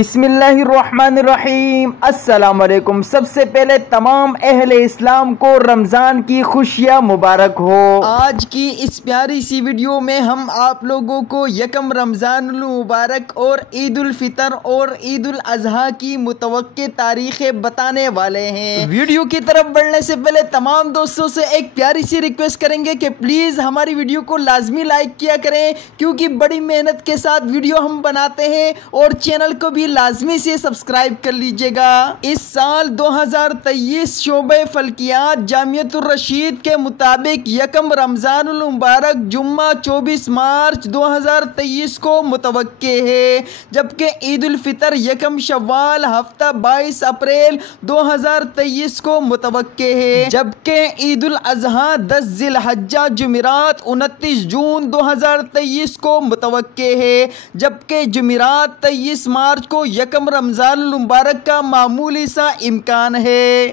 बिस्मिल्लाहिर्रहमानिर्रहीम। अस्सलामुअलैकुम। सबसे पहले तमाम अहले इस्लाम को रमज़ान की खुशियाँ मुबारक हो। आज की इस प्यारी सी वीडियो में हम आप लोगों को यकम रमज़ानुल मुबारक और ईद उल फितर और ईद उल अज़हा की मुतवक्के तारीखें बताने वाले हैं। वीडियो की तरफ बढ़ने से पहले तमाम दोस्तों से एक प्यारी सी रिक्वेस्ट करेंगे कि प्लीज़ हमारी वीडियो को लाजमी लाइक किया करें, क्योंकि बड़ी मेहनत के साथ वीडियो हम बनाते हैं, और चैनल को भी लाजमी से सब्सक्राइब कर लीजिएगा। इस साल 2023 शोबे फल्कियात जामियतुर रशीद के मुताबिक यकम रमज़ानुल मुबारक जुम्मा 24 मार्च 2023 को मुतवक्के है, जबकि ईद उल फितर यकम शव्वाल हफ्ता 22 अप्रैल 2023 को मुतवक्के है, जबकि ईद उल अज़हा 10 ज़िलहज्जा जुमेरात 29 जून 2023 को मुतवक्के है, जबकि जुमेरात 23 मार्च को यकम रमज़ानुल मुबारक का मामूली सा इम्कान है।